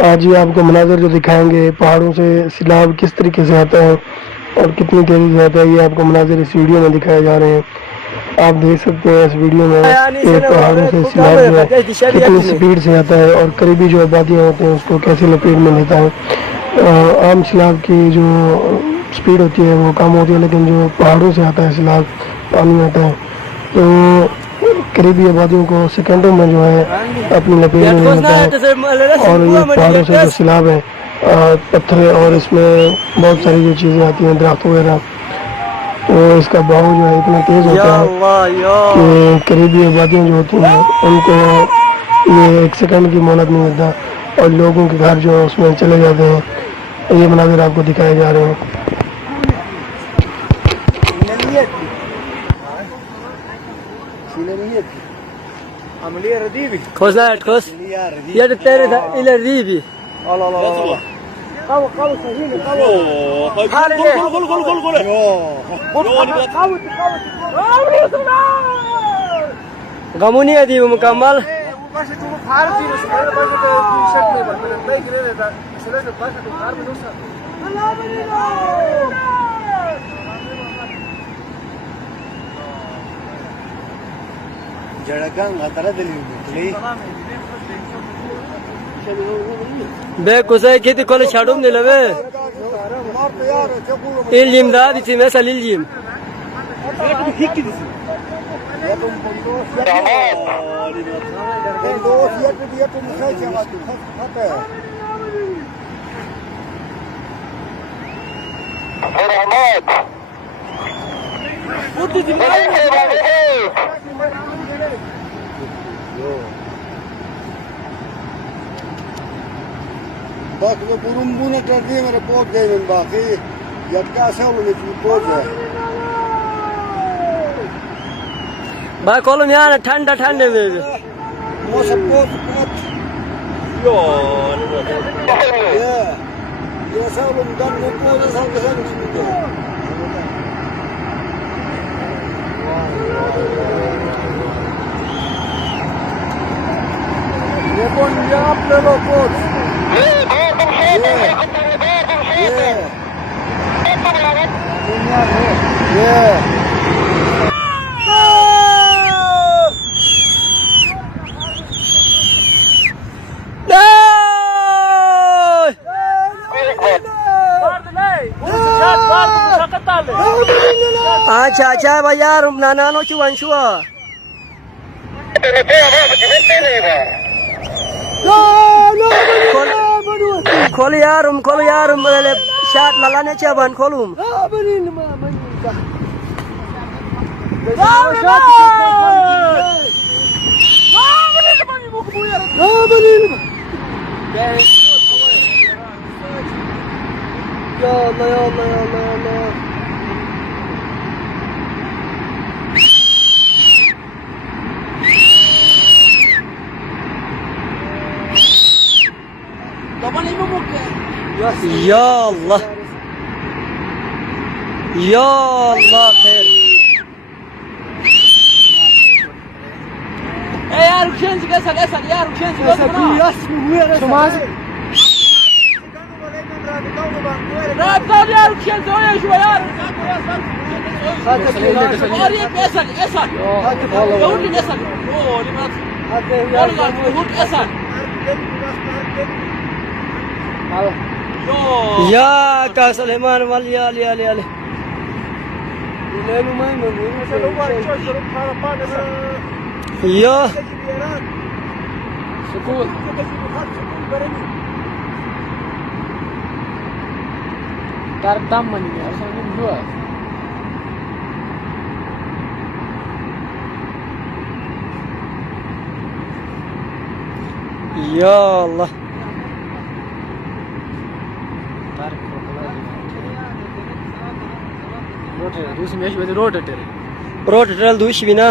آج یہ آپ کو مناظر جو دکھائیں گے پہاڑوں سے سیلاب کس طریقے سے آتا ہے اور کتنی تیزی سے آتا ہے، یہ آپ کو مناظر اس ویڈیو میں دکھائے جا رہے ہیں۔ آپ دیکھ سکتے ہیں اس ویڈیو میں کہ پہاڑوں سے سیلاب جو ہے کتنی سپیڈ سے آتا ہے اور قریبی جو آبادیاں ہوتے ہیں اس کو کیسے لپیٹ میں لیتا ہے۔ عام سیلاب کی جو سپیڈ ہوتی ہے وہ کم ہوتی ہے، لیکن جو پہاڑوں سے آتا ہے سیلاب پانی آتا ہے تو قریبی آبادیوں کو سیکنڈوں میں جو ہے اپنی لپیٹ میں لے لیتا ہے۔ اور یہ پہاڑوں سے جو سیلاب ہے پتھر اور اس میں بہت ساری جو چیزیں آتی ہیں درخت وغیرہ، تو اس کا بہاؤ جو ہے اتنا تیز ہوتا ہے کہ قریبی آبادیاں جو ہوتی ہیں ان کو یہ ایک سیکنڈ کی مہلت نہیں ملتا اور لوگوں کے گھر جو ہے اس میں چلے جاتے ہیں۔ یہ مناظر آپ کو دکھائے جا رہے ہیں۔ غمونی ہے مکمل بے کسے کھیتی کل چھاڑوں دے لوے الجیم دا بیتی میں سال الجیم Bak ve burun terdiğim yere pot değilim bak. Yatka sağlı bir pot ya. bak oğlum yani ٹھنڈا ٹھنڈے میں Mosa pot. Yo. Ya. Ya sağlı dan ne pot sağlı sen şimdi. Ne bon ya apnelo pot. اچھا اچھا بھائی یار نانو چوان شوا کھول یارم شات لالانے چابان کھولوم یا اللہ یا اللہ یا اللہ یا اللہ یا اللہ یا اللہ خیر یار رکشن سے اسد یار رکشن سے شماز رابطہ یار رکشن سے ہویا شو یار اور یہ اسد اسد یہودی اسد او لماذا يهود اسد یا کا سلیمان والی علی علی علی یا سکول دم منی یا اللہ روٹ ٹرل دوش بھی نا